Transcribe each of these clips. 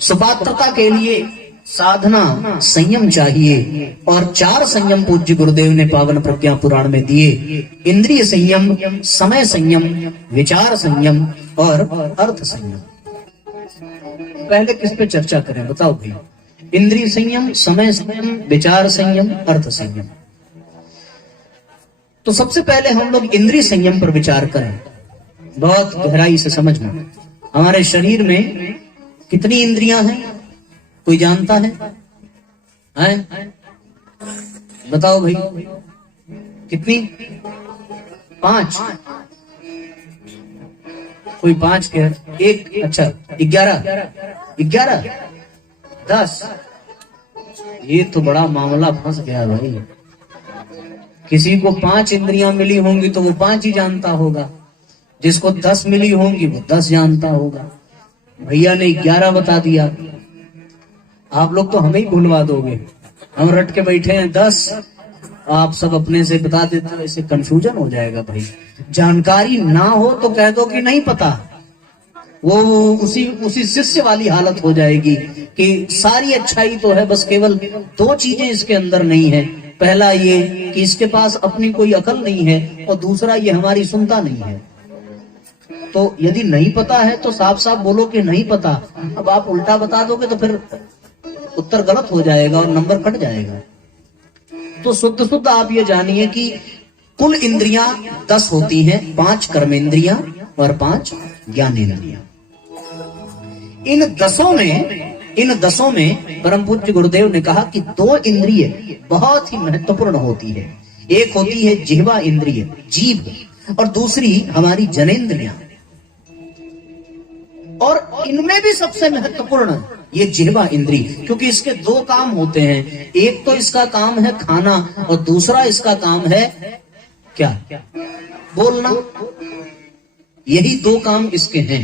सुपात्रता के लिए साधना संयम चाहिए और 4 संयम पूज्य गुरुदेव ने पावन प्रज्ञा पुराण में दिए। इंद्रिय संयम, समय संयम, विचार संयम और अर्थ संयम। पहले किस पे चर्चा करें बताओ भाई? इंद्रिय संयम, समय संयम, विचार संयम, अर्थ संयम। तो सबसे पहले हम लोग इंद्रिय संयम पर विचार करें, बहुत गहराई से समझना। हमारे शरीर में कितनी इंद्रियां हैं कोई जानता है? बताओ भाई कितनी? 5। कोई 5 कह, एक, अच्छा 11, 10। ये तो बड़ा मामला फंस गया भाई। किसी को 5 इंद्रियां मिली होंगी तो वो 5 ही जानता होगा, जिसको 10 मिली होंगी वो 10 जानता होगा। भैया ने 11 बता दिया, आप लोग तो हमें ही भूलवा दोगे। हम रट के बैठे हैं 10, आप सब अपने से बता देते हो, ऐसे कंफ्यूजन हो जाएगा भाई। जानकारी ना हो तो कह दो कि नहीं पता, वो उसी शिष्य वाली हालत हो जाएगी कि सारी अच्छाई तो है, बस केवल 2 चीजें इसके अंदर नहीं है। पहला ये कि इसके पास अपनी कोई अकल नहीं है, और दूसरा ये हमारी सुनता नहीं है। तो यदि नहीं पता है तो साफ साफ बोलो कि नहीं पता। अब आप उल्टा बता दोगे तो फिर उत्तर गलत हो जाएगा और नंबर कट जाएगा। तो शुद्ध आप ये जानिए कि कुल इंद्रियां 10 होती हैं, 5 कर्मेंद्रियां और 5 ज्ञानेंद्रियां। इन दसों में परम पूज्य गुरुदेव ने कहा कि 2 इंद्रिय बहुत ही महत्वपूर्ण होती है। एक होती है जिह्वा इंद्रिय, जीभ, और दूसरी हमारी जनेंद्रियां। और इनमें भी सबसे महत्वपूर्ण ये जिह्वा इंद्रिय, क्योंकि इसके 2 काम होते हैं। एक तो इसका काम है खाना और दूसरा इसका काम है क्या? बोलना। यही 2 काम इसके हैं।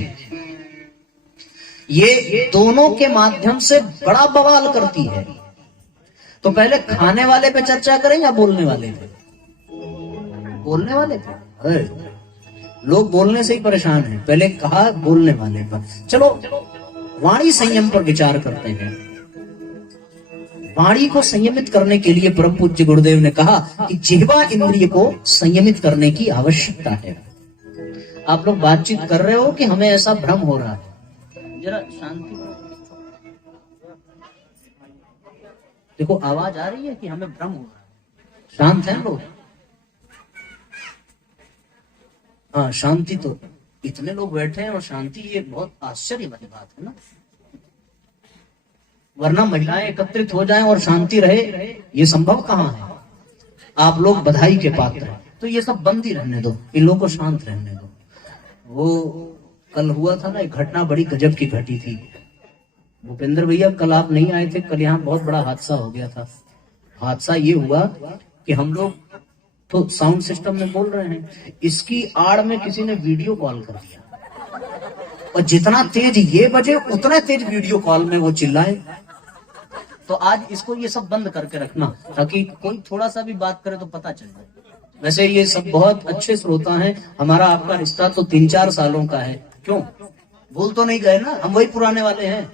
ये दोनों के माध्यम से बड़ा बवाल करती है। तो पहले खाने वाले पे चर्चा करें या बोलने वाले पे? बोलने वाले पे। लोग बोलने से ही परेशान हैं, पहले कहा बोलने वाले पर। चलो वाणी संयम पर विचार करते हैं। वाणी को संयमित करने के लिए परम पूज्य गुरुदेव ने कहा कि जिह्वा इंद्रिय को संयमित करने की आवश्यकता है। आप लोग बातचीत कर रहे हो कि हमें ऐसा भ्रम हो रहा है? जरा शांति। देखो आवाज आ रही है कि हमें भ्रम हो रहा है? शांत है लोग? हाँ शांति। तो इतने लोग बैठे हैं और शांति, ये बहुत आश्चर्य वाली बात है ना। वरना महिलाएं एकत्रित हो जाएं और शांति रहे, ये संभव कहाँ है? आप लोग बधाई के पात्र हैं। तो ये सब बंद ही रहने दो, इन लोगों को शांत रहने दो। वो कल हुआ था ना, एक घटना बड़ी गजब की घटी थी। भूपेंद्र भैया कल आप नहीं आए थे, कल यहाँ बहुत बड़ा हादसा हो गया था। हादसा ये हुआ कि हम लोग तो साउंड सिस्टम में बोल रहे हैं, इसकी आड़ में किसी ने वीडियो कॉल कर दिया, और जितना तेज ये बजे उतना तेज वीडियो कॉल में वो चिल्लाए। तो आज इसको ये सब बंद करके रखना, ताकि कोई थोड़ा सा भी बात करे तो पता चल जाए। वैसे ये सब बहुत अच्छे श्रोता हैं, हमारा आपका रिश्ता तो 3-4 सालों का है। क्यों भूल तो नहीं गए ना? हम वही पुराने वाले हैं।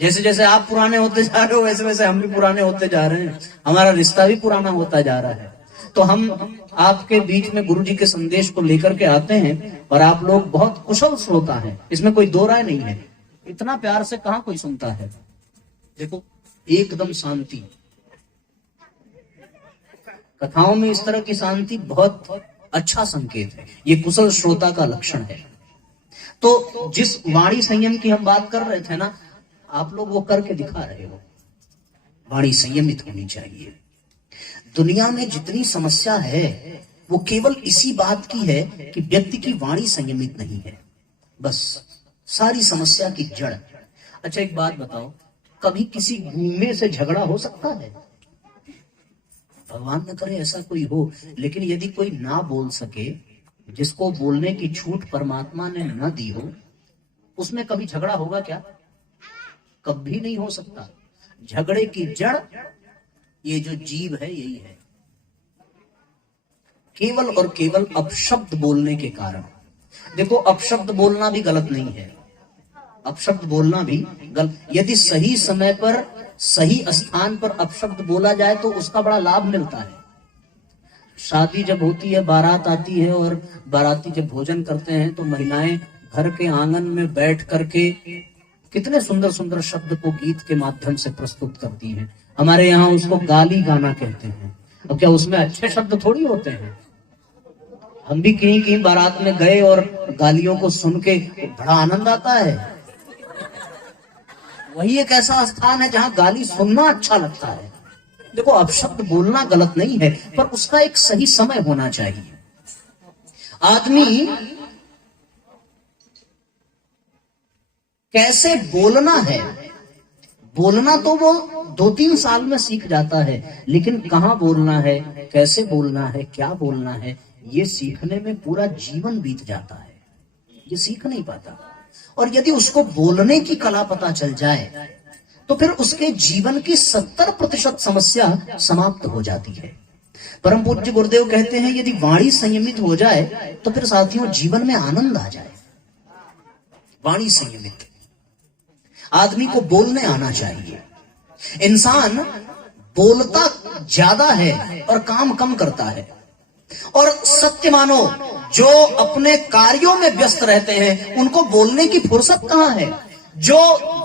जैसे जैसे आप पुराने होते जा रहे हो वैसे वैसे हम भी पुराने होते जा रहे हैं, हमारा रिश्ता भी पुराना होता जा रहा है। तो हम आपके बीच में गुरुजी के संदेश को लेकर के आते हैं, और आप लोग बहुत कुशल श्रोता हैं, इसमें कोई दो राय नहीं है। इतना प्यार से कहाँ कोई सुनता है? देखो एकदम शांति। कथाओं में इस तरह की शांति बहुत अच्छा संकेत है, ये कुशल श्रोता का लक्षण है। तो जिस वाणी संयम की हम बात कर रहे थे ना, आप लोग वो करके दिखा रहे हो। वाणी संयमित होनी चाहिए। दुनिया में जितनी समस्या है वो केवल इसी बात की है कि व्यक्ति की वाणी संयमित नहीं है, बस सारी समस्या की जड़। अच्छा एक बात बताओ, कभी किसी गूंगे से झगड़ा हो सकता है? भगवान न करे ऐसा कोई हो, लेकिन यदि कोई ना बोल सके, जिसको बोलने की छूट परमात्मा ने न दी हो, उसमें कभी झगड़ा होगा क्या? कभी नहीं हो सकता। झगड़े की जड़ ये जो जीव है यही है, केवल और केवल अपशब्द बोलने के कारण। देखो अपशब्द बोलना भी गलत नहीं है, अपशब्द बोलना भी गलत। यदि सही समय पर सही स्थान पर अपशब्द बोला जाए तो उसका बड़ा लाभ मिलता है। शादी जब होती है, बारात आती है और बाराती जब भोजन करते हैं तो महिलाएं घर के आंगन में बैठ करके कितने सुंदर सुंदर शब्द को गीत के माध्यम से प्रस्तुत करती हैं। हमारे यहाँ उसको गाली गाना कहते हैं। अब क्या उसमें अच्छे शब्द थोड़ी होते हैं? हम भी कहीं कहीं बारात में गए और गालियों को सुन के बड़ा आनंद आता है। वही एक ऐसा स्थान है जहां गाली सुनना अच्छा लगता है। देखो, अपशब्द बोलना गलत नहीं है, पर उसका एक सही समय होना चाहिए। आदमी कैसे बोलना है, बोलना तो वो 2-3 साल में सीख जाता है, लेकिन कहां बोलना है, कैसे बोलना है, क्या बोलना है, ये सीखने में पूरा जीवन बीत जाता है। ये सीख नहीं पाता। और यदि उसको बोलने की कला पता चल जाए तो फिर उसके जीवन की 70% समस्या समाप्त हो जाती है। परम पूज्य गुरुदेव कहते हैं, यदि वाणी संयमित हो जाए तो फिर साथियों जीवन में आनंद आ जाए। वाणी संयमित, आदमी को बोलने आना चाहिए। इंसान बोलता ज्यादा है और काम कम करता है। और सत्य मानो, जो अपने कार्यों में व्यस्त रहते हैं उनको बोलने की फुर्सत कहां है। जो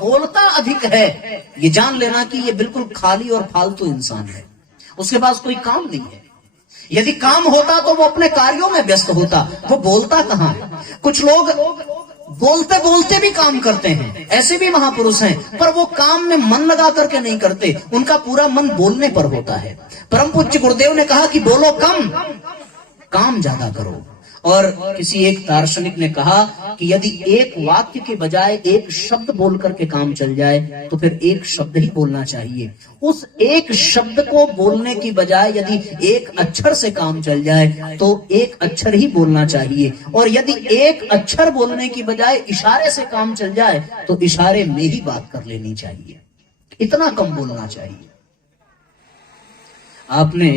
बोलता अधिक है, ये जान लेना कि ये बिल्कुल खाली और फालतू इंसान है। उसके पास कोई काम नहीं है। यदि काम होता तो वो अपने कार्यों में व्यस्त होता, वो बोलता कहां है। कुछ लोग बोलते बोलते भी काम करते हैं, ऐसे भी महापुरुष हैं, पर वो काम में मन लगा करके नहीं करते, उनका पूरा मन बोलने पर होता है। परम पूज्य गुरुदेव ने कहा कि बोलो कम, काम ज्यादा करो। और किसी एक दार्शनिक ने कहा कि यदि एक वाक्य के बजाय एक शब्द बोल करके काम चल जाए तो फिर एक शब्द ही बोलना चाहिए। उस एक शब्द को बोलने की बजाय यदि एक अक्षर से काम चल जाए तो एक अक्षर ही बोलना चाहिए। और यदि एक अक्षर बोलने की बजाय इशारे से काम चल जाए तो इशारे में ही बात कर लेनी चाहिए। इतना कम बोलना चाहिए। आपने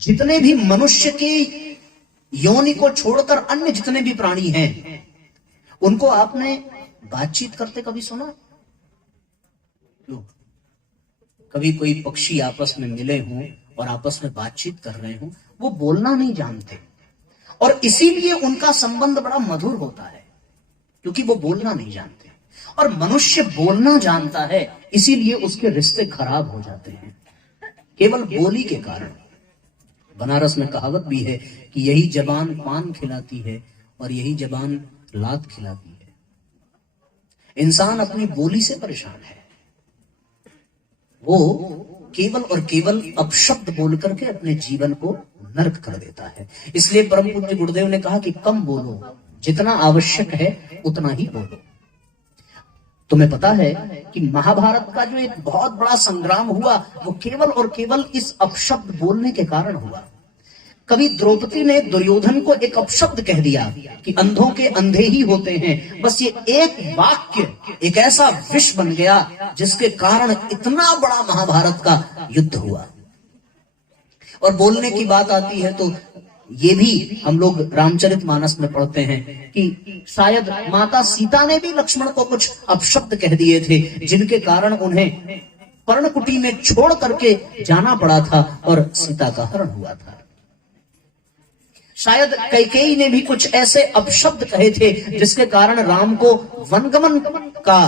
जितने भी मनुष्य की योनि को छोड़कर अन्य जितने भी प्राणी हैं उनको आपने बातचीत करते कभी सुना? कभी कोई पक्षी आपस में मिले हों और आपस में बातचीत कर रहे हों, वो बोलना नहीं जानते और इसीलिए उनका संबंध बड़ा मधुर होता है, क्योंकि वो बोलना नहीं जानते। और मनुष्य बोलना जानता है, इसीलिए उसके रिश्ते खराब हो जाते हैं केवल बोली के कारण। बनारस में कहावत भी है कि यही जबान पान खिलाती है और यही जबान लात खिलाती है। इंसान अपनी बोली से परेशान है। वो केवल और केवल अपशब्द बोल करके अपने जीवन को नर्क कर देता है। इसलिए परम पूज्य गुरुदेव ने कहा कि कम बोलो, जितना आवश्यक है उतना ही बोलो। तुम्हें पता है कि महाभारत का जो एक बहुत बड़ा संग्राम हुआ वो केवल और केवल इस अपशब्द बोलने के कारण हुआ। कभी द्रौपदी ने दुर्योधन को एक अपशब्द कह दिया कि अंधों के अंधे ही होते हैं। बस ये एक वाक्य एक ऐसा विष बन गया जिसके कारण इतना बड़ा महाभारत का युद्ध हुआ। और बोलने की बात आती है तो ये भी हम लोग रामचरितमानस में पढ़ते हैं कि शायद माता सीता ने भी लक्ष्मण को कुछ अपशब्द कह दिए थे जिनके कारण उन्हें पर्णकुटी में छोड़ करके जाना पड़ा था और सीता का हरण हुआ था। शायद कैकेयी ने भी कुछ ऐसे अपशब्द कहे थे जिसके कारण राम को वनगमन का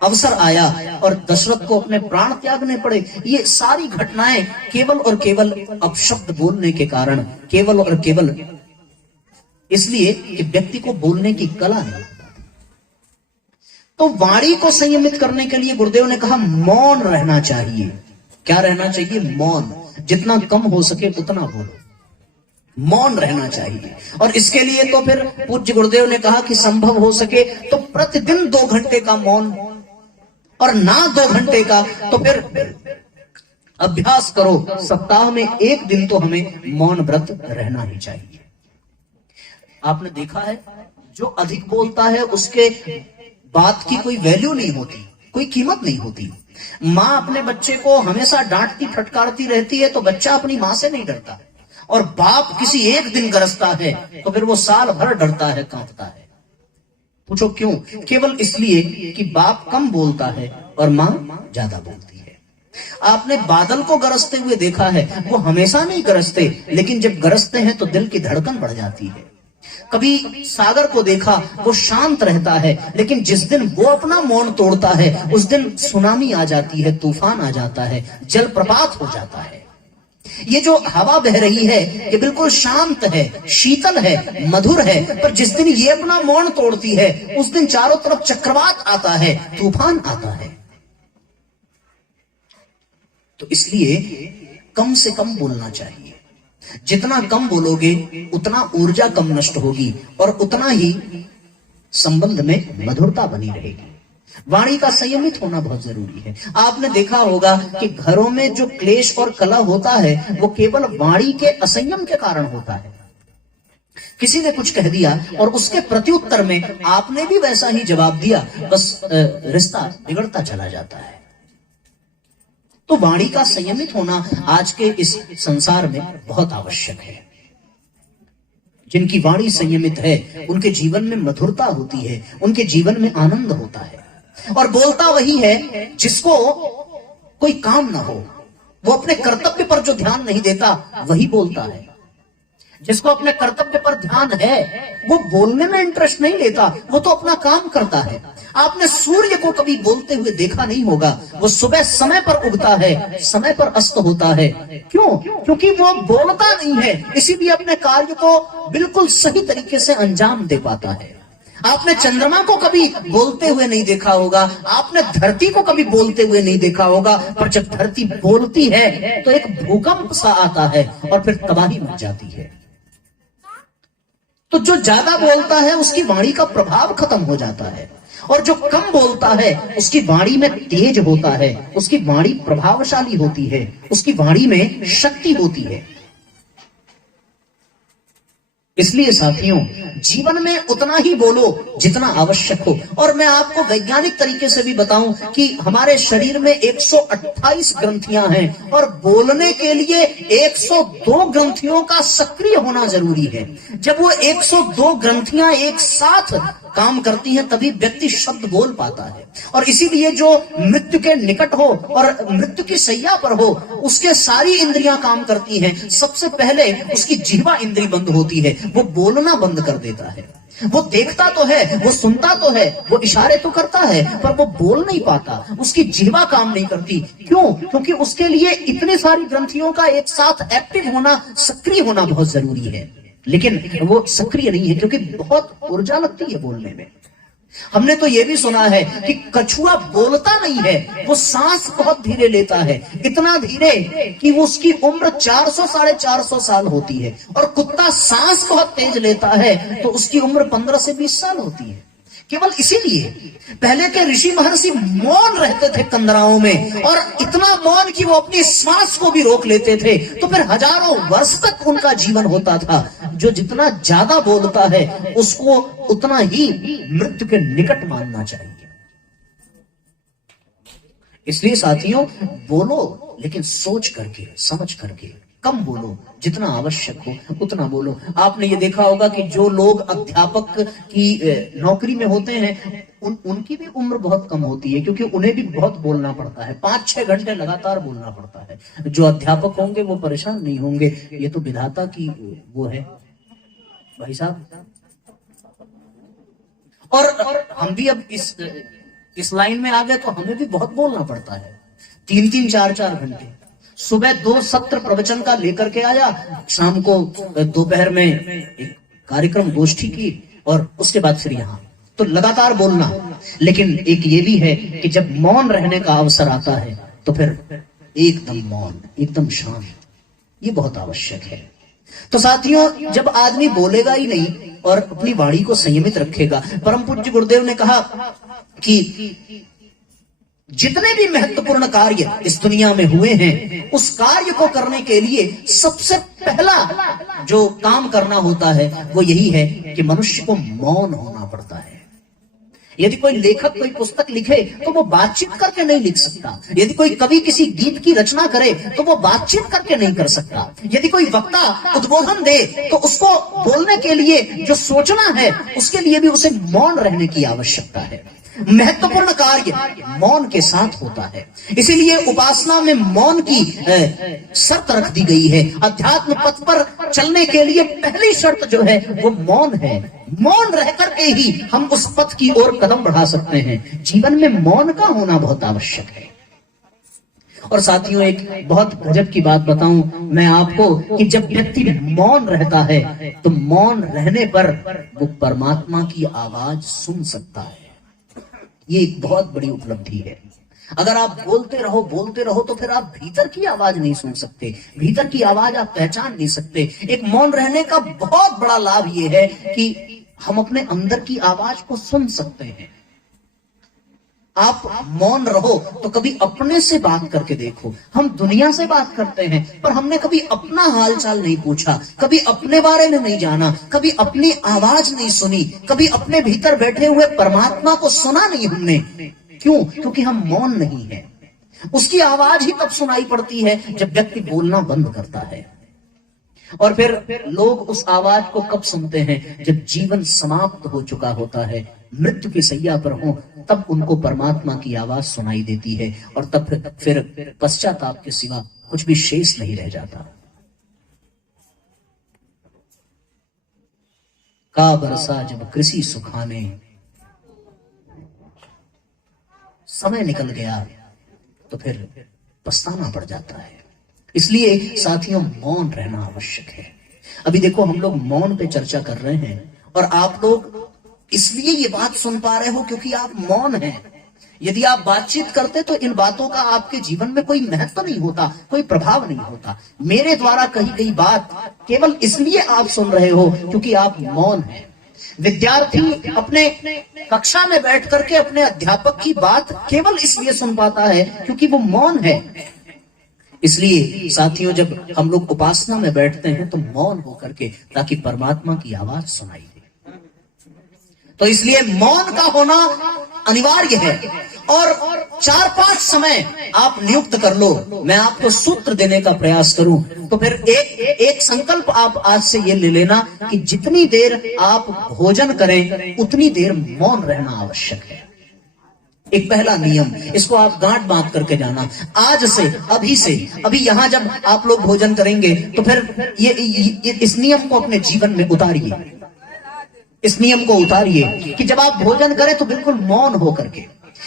अवसर आया और दशरथ को अपने प्राण त्यागने पड़े। ये सारी घटनाएं केवल और केवल अपशब्द बोलने के कारण, केवल और केवल इसलिए कि व्यक्ति को बोलने की कला नहीं। तो वाणी को संयमित करने के लिए गुरुदेव ने कहा मौन रहना चाहिए। क्या रहना चाहिए? मौन। जितना कम हो सके उतना बोलो, मौन रहना चाहिए। और इसके लिए तो फिर पूज्य गुरुदेव ने कहा कि संभव हो सके तो प्रतिदिन 2 घंटे का मौन, और ना 2 घंटे का तो फिर अभ्यास करो, सप्ताह में 1 दिन तो हमें मौन व्रत रहना ही चाहिए। आपने देखा है जो अधिक बोलता है उसके बात की कोई वैल्यू नहीं होती, कोई कीमत नहीं होती। माँ अपने बच्चे को हमेशा डांटती फटकारती रहती है तो बच्चा अपनी माँ से नहीं डरता। और बाप किसी एक दिन गरजता है तो फिर वो साल भर डरता है, कांपता है। पूछो क्यों? केवल इसलिए कि बाप कम बोलता है और मां ज्यादा बोलती है। आपने बादल को गरजते हुए देखा है, वो हमेशा नहीं गरजते, लेकिन जब गरजते हैं तो दिल की धड़कन बढ़ जाती है। कभी सागर को देखा, वो शांत रहता है, लेकिन जिस दिन वो अपना मौन तोड़ता है उस दिन सुनामी आ जाती है, तूफान आ जाता है, जलप्रपात हो जाता है। ये जो हवा बह रही है ये बिल्कुल शांत है, शीतल है, मधुर है, पर जिस दिन ये अपना मौन तोड़ती है उस दिन चारों तरफ चक्रवात आता है, तूफान आता है। तो इसलिए कम से कम बोलना चाहिए। जितना कम बोलोगे उतना ऊर्जा कम नष्ट होगी और उतना ही संबंध में मधुरता बनी रहेगी। वाणी का संयमित होना बहुत जरूरी है। आपने देखा होगा कि घरों में जो क्लेश और कलह होता है वो केवल वाणी के असंयम के कारण होता है। किसी ने कुछ कह दिया और उसके प्रत्युत्तर में आपने भी वैसा ही जवाब दिया, बस रिश्ता बिगड़ता चला जाता है। तो वाणी का संयमित होना आज के इस संसार में बहुत आवश्यक है। जिनकी वाणी संयमित है उनके जीवन में मधुरता होती है, उनके जीवन में आनंद होता है। और बोलता वही है जिसको कोई काम ना हो, वो अपने कर्तव्य पर जो ध्यान नहीं देता वही बोलता है। जिसको अपने कर्तव्य पर ध्यान है वो बोलने में इंटरेस्ट नहीं लेता, वो तो अपना काम करता है। आपने सूर्य को कभी बोलते हुए देखा नहीं होगा, वो सुबह समय पर उगता है, समय पर अस्त होता है। क्यों? क्योंकि वो बोलता नहीं है, इसीलिए अपने कार्य को बिल्कुल सही तरीके से अंजाम दे पाता है। आपने चंद्रमा को कभी बोलते हुए नहीं देखा होगा, आपने धरती को कभी बोलते हुए नहीं देखा होगा, पर जब धरती बोलती है तो एक भूकंप सा आता है और फिर तबाही मच जाती है। तो जो ज्यादा बोलता है उसकी वाणी का प्रभाव खत्म हो जाता है, और जो कम बोलता है उसकी वाणी में तेज होता है, उसकी वाणी प्रभावशाली होती है, उसकी वाणी में शक्ति होती है। इसलिए साथियों, जीवन में उतना ही बोलो जितना आवश्यक हो। और मैं आपको वैज्ञानिक तरीके से भी बताऊं कि हमारे शरीर में 128 ग्रंथियां हैं और बोलने के लिए 102 ग्रंथियों का सक्रिय होना जरूरी है। जब वो 102 ग्रंथियां एक साथ काम करती हैं तभी व्यक्ति शब्द बोल पाता है। और इसीलिए जो मृत्यु के निकट हो और मृत्यु की सैया पर हो उसके सारी इंद्रियां काम करती हैं। सबसे पहले उसकी जिह्वा इंद्री बंद होती है, वो बोलना बंद कर देता है। वो देखता तो है, वो सुनता तो है, वो इशारे तो करता है, पर वो बोल नहीं पाता, उसकी जिह्वा काम नहीं करती। क्यों? क्योंकि उसके लिए इतनी सारी ग्रंथियों का एक साथ एक्टिव होना, सक्रिय होना बहुत जरूरी है, लेकिन वो सक्रिय नहीं है क्योंकि बहुत ऊर्जा लगती है बोलने में। हमने तो यह भी सुना है कि कछुआ बोलता नहीं है, वो सांस बहुत धीरे लेता है, इतना धीरे कि उसकी उम्र 400 साढ़े 400 साल होती है। और कुत्ता सांस बहुत तेज लेता है तो उसकी उम्र 15 से 20 साल होती है। केवल इसीलिए पहले के ऋषि महर्षि मौन रहते थे कंदराओं में, और इतना मौन कि वो अपनी सांस को भी रोक लेते थे, तो फिर हजारों वर्ष तक उनका जीवन होता था। जो जितना ज्यादा बोलता है उसको उतना ही मृत्यु के निकट मानना चाहिए। इसलिए साथियों, बोलो लेकिन सोच करके, समझ करके। कम बोलो, जितना आवश्यक हो उतना बोलो। आपने ये देखा होगा कि जो लोग अध्यापक की नौकरी में होते हैं उनकी भी उम्र बहुत कम होती है, क्योंकि उन्हें भी बहुत बोलना पड़ता है, 5-6 घंटे लगातार बोलना पड़ता है। जो अध्यापक होंगे वो परेशान नहीं होंगे, ये तो विधाता की वो है भाई साहब। और हम भी अब इस लाइन में आ गए तो हमें भी बहुत बोलना पड़ता है, 3-3 4-4 घंटे। सुबह 2 सत्र प्रवचन का लेकर के आया, शाम को दोपहर में एक कार्यक्रम गोष्ठी की, और उसके बाद फिर यहाँ तो लगातार बोलना। लेकिन एक ये भी है कि जब मौन रहने का अवसर आता है तो फिर एकदम मौन, एकदम शांत, ये बहुत आवश्यक है। तो साथियों, जब आदमी बोलेगा ही नहीं और अपनी वाणी को संयमित रखेगा, परम पूज्य गुरुदेव ने कहा कि जितने भी महत्वपूर्ण कार्य इस दुनिया में हुए हैं उस कार्य को करने के लिए सबसे पहला जो काम करना होता है वो यही है कि मनुष्य को मौन होना पड़ता है। यदि कोई लेखक कोई पुस्तक लिखे तो वो बातचीत करके नहीं लिख सकता। यदि कोई कवि किसी गीत की रचना करे तो वो बातचीत करके नहीं कर सकता। यदि कोई वक्ता उद्बोधन दे तो उसको बोलने के लिए जो सोचना है उसके लिए भी उसे मौन रहने की आवश्यकता है। महत्वपूर्ण कार्य मौन के साथ होता है। इसीलिए उपासना में मौन की शर्त रख दी गई है। अध्यात्म पथ पर चलने के लिए पहली शर्त जो है वो मौन है। मौन रह करके ही हम उस पथ की ओर कदम बढ़ा सकते हैं। जीवन में मौन का होना बहुत आवश्यक है। और साथियों, एक बहुत गजब की बात बताऊं मैं आपको कि जब व्यक्ति मौन रहता है तो मौन रहने पर वो परमात्मा की आवाज सुन सकता है। ये एक बहुत बड़ी उपलब्धि है। अगर आप बोलते रहो तो फिर आप भीतर की आवाज नहीं सुन सकते, भीतर की आवाज आप पहचान नहीं सकते। एक मौन रहने का बहुत बड़ा लाभ ये है कि हम अपने अंदर की आवाज को सुन सकते हैं। आप मौन रहो तो कभी अपने से बात करके देखो। हम दुनिया से बात करते हैं पर हमने कभी अपना हालचाल नहीं पूछा, कभी अपने बारे में नहीं जाना, कभी अपनी आवाज नहीं सुनी, कभी अपने भीतर बैठे हुए परमात्मा को सुना नहीं हमने। क्यों? क्योंकि हम मौन नहीं है। उसकी आवाज ही तब सुनाई पड़ती है जब व्यक्ति बोलना बंद करता है। और फिर लोग उस आवाज को कब सुनते हैं? जब जीवन समाप्त हो चुका होता है, मृत्यु की सैया पर हो, तब उनको परमात्मा की आवाज सुनाई देती है और तब फिर पश्चाताप के सिवा कुछ भी शेष नहीं रह जाता। का बरसा जब कृषि सुखाने, समय निकल गया तो फिर पछताना पड़ जाता है। इसलिए साथियों, मौन रहना आवश्यक है। अभी देखो, हम लोग मौन पे चर्चा कर रहे हैं और आप लोग इसलिए ये बात सुन पा रहे हो क्योंकि आप मौन हैं। यदि आप बातचीत करते तो इन बातों का आपके जीवन में कोई महत्व नहीं होता, कोई प्रभाव नहीं होता। मेरे द्वारा कही गई बात केवल इसलिए आप सुन रहे हो क्योंकि आप मौन हैं। विद्यार्थी अपने कक्षा में बैठ करके अपने अध्यापक की बात केवल इसलिए सुन पाता है क्योंकि वो मौन है। इसलिए साथियों, जब हम लोग उपासना में बैठते हैं तो मौन होकर के, ताकि परमात्मा की आवाज सुनाई दे। तो इसलिए मौन का होना अनिवार्य है। और 4-5 समय आप नियुक्त कर लो। मैं आपको सूत्र देने का प्रयास करूं तो फिर एक संकल्प आप आज से ये ले लेना कि जितनी देर आप भोजन करें उतनी देर मौन रहना आवश्यक है। एक पहला नियम, इसको आप गांठ बांध करके जाना। आज से, अभी यहां जब आप लोग भोजन करेंगे तो फिर ये इस नियम को अपने जीवन में उतारिए। इस नियम को उतारिए कि जब आप भोजन करें तो बिल्कुल मौन हो करके,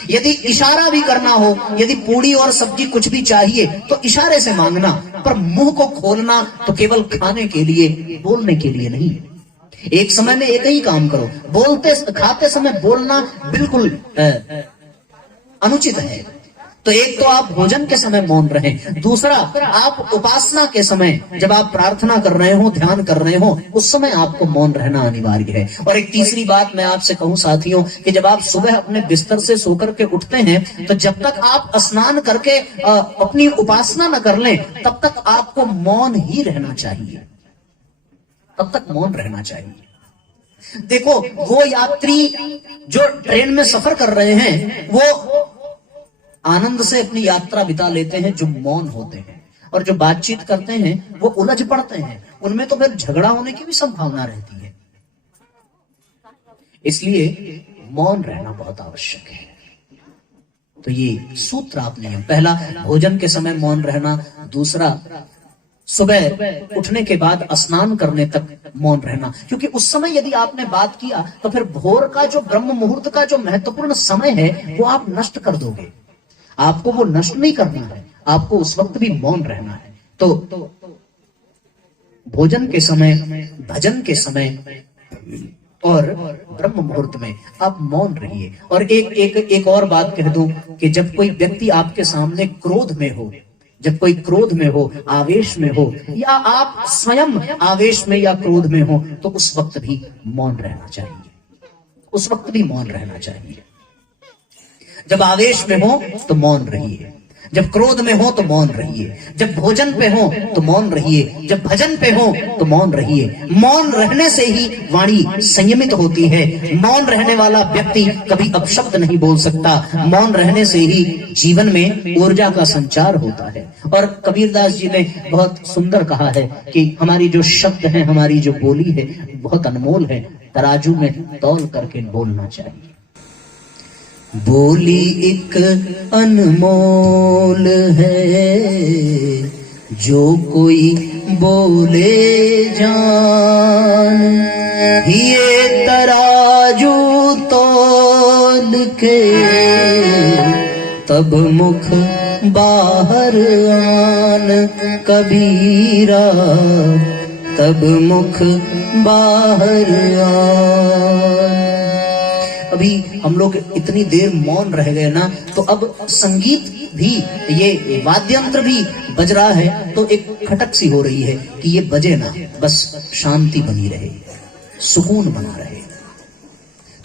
यदि इशारा भी करना हो, यदि पूड़ी और सब्जी कुछ भी चाहिए तो इशारे से मांगना, पर मुंह को खोलना तो केवल खाने के लिए, बोलने के लिए नहीं। एक समय में एक ही काम करो। खाते समय बोलना बिल्कुल अनुचित है। तो एक तो आप भोजन के समय मौन रहें, दूसरा आप उपासना के समय, जब आप प्रार्थना कर रहे हो, ध्यान कर रहे हो, उस समय आपको मौन रहना अनिवार्य है। और एक तीसरी बात मैं आपसे कहूं साथियों कि जब आप सुबह अपने बिस्तर से सोकर के उठते हैं तो जब तक आप स्नान करके अपनी उपासना न कर लें तब तक आपको मौन ही रहना चाहिए, तब तक मौन रहना चाहिए। देखो, वो यात्री जो ट्रेन में सफर कर रहे हैं वो आनंद से अपनी यात्रा बिता लेते हैं जो मौन होते हैं, और जो बातचीत करते हैं वो उलझ पड़ते हैं, उनमें तो फिर झगड़ा होने की भी संभावना रहती है। इसलिए मौन रहना बहुत आवश्यक है। तो ये सूत्र आप नियम, पहला भोजन के समय मौन रहना, दूसरा सुबह उठने के बाद स्नान करने तक मौन रहना, क्योंकि उस समय यदि आपने बात किया तो फिर भोर का जो ब्रह्म मुहूर्त का जो महत्वपूर्ण समय है वो आप नष्ट कर दोगे। आपको वो नष्ट नहीं करना है, आपको उस वक्त भी मौन रहना है। तो भोजन के समय, भजन के समय और ब्रह्म मुहूर्त में आप मौन रहिए। और एक और बात कह दूं कि जब कोई व्यक्ति आपके सामने क्रोध में हो, जब कोई क्रोध में हो, आवेश में हो, या आप स्वयं आवेश में या क्रोध में हो, तो उस वक्त भी मौन रहना चाहिए, उस वक्त भी मौन रहना चाहिए। जब आवेश में हो तो मौन रहिए, जब क्रोध में हो तो मौन रहिए, जब भोजन पे हो तो मौन रहिए, जब भजन पे हो तो मौन रहिए। मौन रहने से ही वाणी संयमित होती है। मौन रहने वाला व्यक्ति कभी अपशब्द नहीं बोल सकता। मौन रहने से ही जीवन में ऊर्जा का संचार होता है। और कबीरदास जी ने बहुत सुंदर कहा है कि हमारी जो शब्द है, हमारी जो बोली है, बहुत अनमोल है, तराजू में तौल करके बोलना चाहिए। बोली एक अनमोल है, जो कोई बोले जान, ये तराजू तौल के तब मुख बाहर आन, कबीरा तब मुख बाहर आन। अभी हम लोग इतनी देर मौन रह गए ना, तो अब संगीत भी, ये वाद्य यंत्र भी बज रहा है, तो एक खटक सी हो रही है कि ये बजे ना, बस शांति बनी रहे, सुकून बना रहे।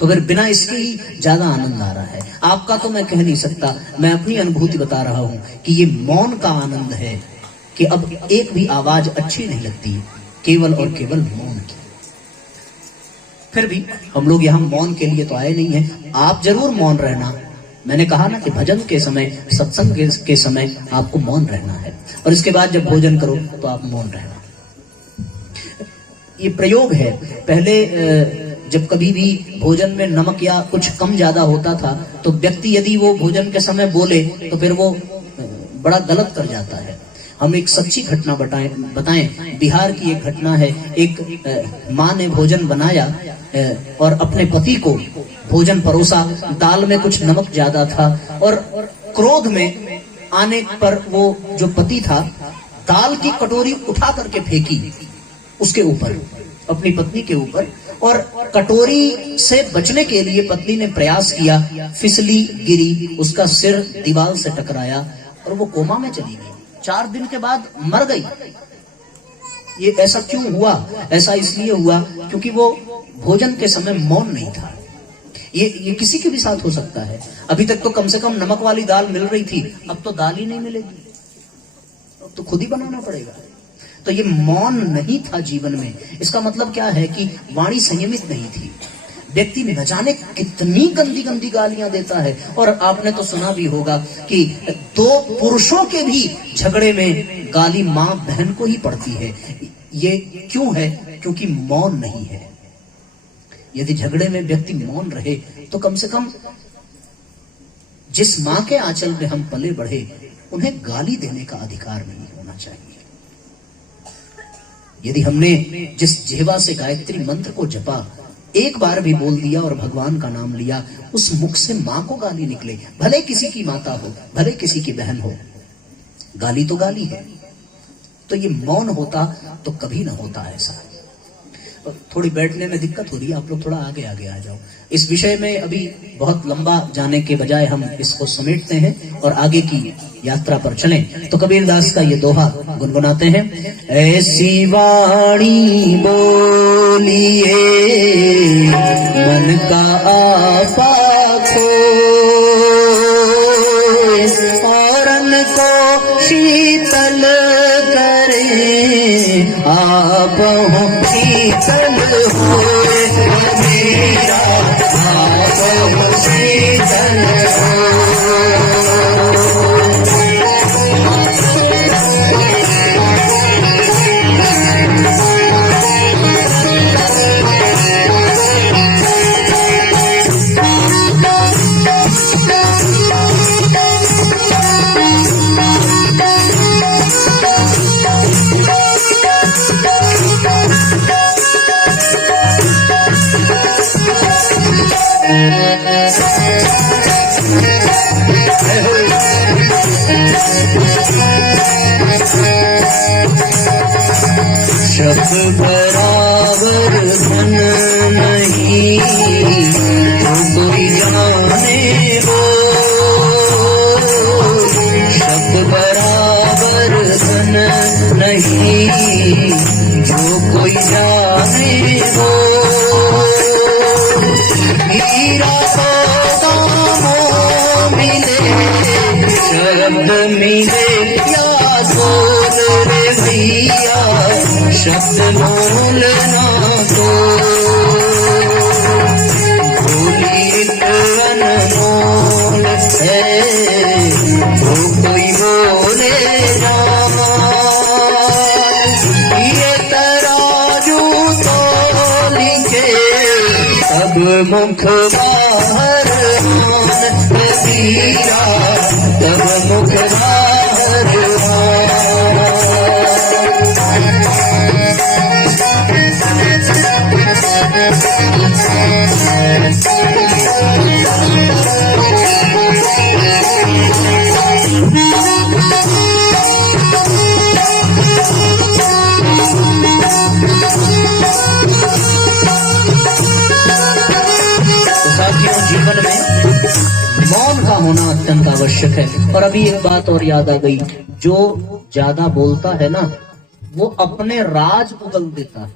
तो फिर बिना इसके ही ज्यादा आनंद आ रहा है। आपका तो मैं कह नहीं सकता, मैं अपनी अनुभूति बता रहा हूं कि ये मौन का आनंद है कि अब एक भी आवाज अच्छी नहीं लगती, केवल और केवल मौन की। फिर भी हम लोग यहाँ मौन के लिए तो आए नहीं है। आप जरूर मौन रहना। मैंने कहा ना कि भजन के समय, सत्संग के समय आपको मौन रहना है, और इसके बाद जब भोजन करो तो आप मौन रहना। ये प्रयोग है। पहले जब कभी भी भोजन में नमक या कुछ कम ज्यादा होता था, तो व्यक्ति यदि वो भोजन के समय बोले तो फिर वो बड़ा गलत कर जाता है। हम एक सच्ची घटना बताएं। बिहार की एक घटना है। एक माँ ने भोजन बनाया और अपने पति को भोजन परोसा। दाल में कुछ नमक ज्यादा था, और क्रोध में आने पर वो जो पति था, दाल की कटोरी उठा करके फेंकी उसके ऊपर, अपनी पत्नी के ऊपर। और कटोरी से बचने के लिए पत्नी ने प्रयास किया, फिसली, गिरी, उसका सिर दीवार से टकराया और वो कोमा में चली गई। 4 दिन के बाद मर गई। ये ऐसा क्यों हुआ? ऐसा इसलिए हुआ क्योंकि वो भोजन के समय मौन नहीं था। ये किसी के भी साथ हो सकता है। अभी तक तो कम से कम नमक वाली दाल मिल रही थी, अब तो दाल ही नहीं मिलेगी, अब तो खुद ही बनाना पड़ेगा। तो ये मौन नहीं था जीवन में। इसका मतलब क्या है कि वाणी संयमित नहीं थी। व्यक्ति न जाने कितनी गंदी गंदी गालियां देता है। और आपने तो सुना भी होगा कि 2 पुरुषों के भी झगड़े में गाली मां बहन को ही पड़ती है। ये क्यों है? क्योंकि मौन नहीं है। यदि झगड़े में व्यक्ति मौन रहे तो कम से कम जिस मां के आंचल में हम पले बढ़े, उन्हें गाली देने का अधिकार नहीं होना चाहिए। यदि हमने जिस जिह्वा से गायत्री मंत्र को जपा, एक बार भी बोल दिया और भगवान का नाम लिया, उस मुख से मां को गाली निकले, भले किसी की माता हो, भले किसी की बहन हो, गाली तो गाली है। तो ये मौन होता तो कभी ना होता ऐसा। थोड़ी बैठने में दिक्कत हो रही है, आप लोग थोड़ा आगे आगे आ जाओ। इस विषय में अभी बहुत लंबा जाने के बजाय हम इसको समेटते हैं और आगे की यात्रा पर चलें। तो कबीरदास का ये दोहा गुनगुनाते हैं। ऐसी वाणी बोलिए मन का आपा खोए, औरन को शीतल करे आप शीतल होए, मेरा आप शीतल शब्द बराबर धन नहीं, जो कोई जाने वो। शब्द बराबर धन नहीं, जो कोई जाने वो। हीरा तो दामों मिले, शब्द बाहर आन पीरा, तब मुख बाहर जीवन में मौन का होना अत्यंत आवश्यक है। और अभी एक बात और याद आ गई, जो ज्यादा बोलता है ना वो अपने राज उगल देता है,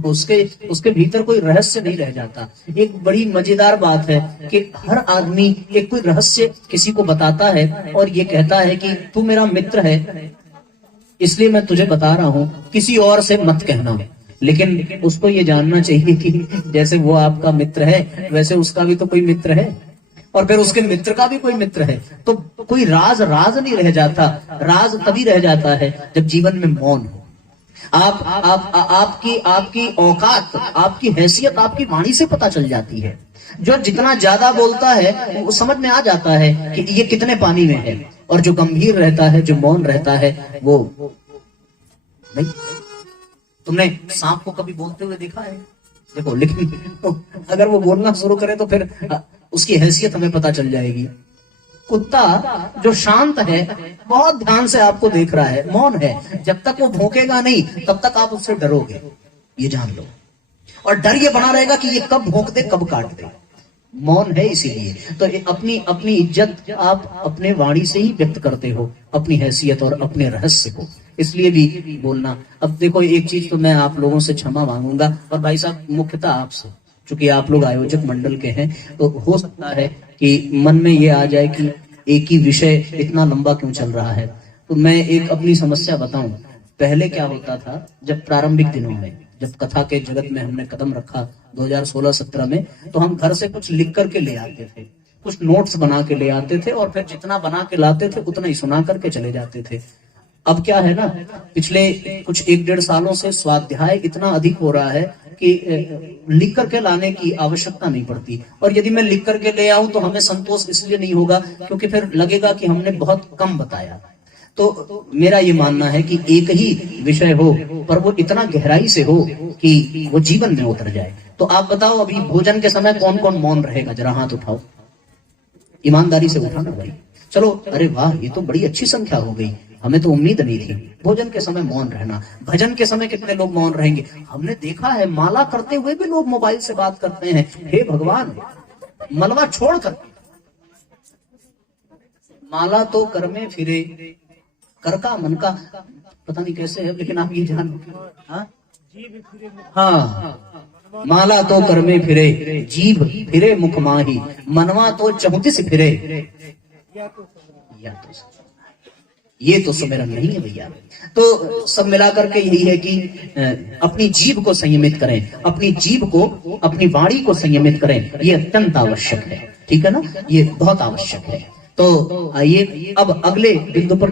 उसके भीतर कोई रहस्य नहीं रह जाता। एक बड़ी मजेदार बात है कि हर आदमी एक कोई रहस्य किसी को बताता है और ये कहता है कि तू मेरा मित्र है इसलिए मैं तुझे बता रहा हूं, किसी और से मत कहना। लेकिन उसको ये जानना चाहिए कि जैसे वो आपका मित्र है वैसे उसका भी तो कोई मित्र है, और फिर उसके मित्र का भी कोई मित्र है। तो कोई राज नहीं रह जाता। राज तभी रह जाता है जब जीवन में मौन हो। आपकी औकात, आपकी हैसियत आपकी वाणी से पता चल जाती है। जो जितना ज्यादा बोलता है वो समझ में आ जाता है कि ये कितने पानी में है, और जो गंभीर रहता है, जो मौन रहता है, वो नहीं। तुमने सांप को कभी बोलते हुए देखा है? देखो, लेकिन अगर वो बोलना शुरू करे तो फिर उसकी हैसियत हमें पता चल जाएगी। कुत्ता जो शांत है, बहुत ध्यान से आपको देख रहा है, मौन है, जब तक वो भौंकेगा नहीं तब तक आप उससे डरोगे, ये जान लो। और डर ये बना रहेगा कि ये कब भौंक दे, कब काट दे। मौन है इसीलिए। तो अपनी इज्जत आप अपने वाणी से ही व्यक्त करते हो, अपनी हैसियत और अपने रहस्य को, इसलिए भी बोलना। अब देखो, एक चीज तो मैं आप लोगों से क्षमा मांगूंगा, और भाई साहब मुख्यतः आपसे, चूंकि आप लोग आयोजक मंडल के हैं, तो हो सकता है कि मन में ये आ जाए कि एक ही विषय इतना लंबा क्यों चल रहा है। तो मैं एक अपनी समस्या बताऊं। पहले क्या होता था, जब प्रारंभिक दिनों में, जब कथा के जगत में हमने कदम रखा 2016-17 में, तो हम घर से कुछ लिख करके ले आते थे, कुछ नोट्स बना के ले आते थे, और फिर जितना बना के लाते थे उतना ही सुना करके चले जाते थे। अब क्या है ना, पिछले कुछ 1-1.5 सालों से स्वाध्याय इतना अधिक हो रहा है कि लिख करके लाने की आवश्यकता नहीं पड़ती। और यदि मैं लिख करके ले आऊं तो हमें संतोष इसलिए नहीं होगा क्योंकि फिर लगेगा कि हमने बहुत कम बताया। तो मेरा ये मानना है कि एक ही विषय हो पर वो इतना गहराई से हो कि वो जीवन में उतर जाए। तो आप बताओ, अभी भोजन के समय कौन कौन मौन रहेगा? जरा हाथ उठाओ, ईमानदारी से उठाना भाई। चलो, अरे वाह, ये तो बड़ी अच्छी संख्या हो गई, हमें तो उम्मीद नहीं थी। भोजन के समय मौन रहना। भजन के समय कितने लोग मौन रहेंगे? हमने देखा है माला करते हुए भी लोग मोबाइल से बात करते हैं। हे भगवान, मलवा छोड़ कर माला तो कर में फिरे, कर का मन का पता नहीं कैसे है, लेकिन आप ये जान, हाँ, माला तो कर में फिरे, जीभ फिरे मुख माही, मनवा तो 34 फिरे। ये तो सुमिरन नहीं है भैया। तो सब मिलाकर के यही है कि अपनी जीभ को संयमित करें, अपनी जीभ को, अपनी वाणी को संयमित करें, ये अत्यंत आवश्यक है। ठीक है ना, ये बहुत आवश्यक है। तो आइए अब अगले बिंदु पर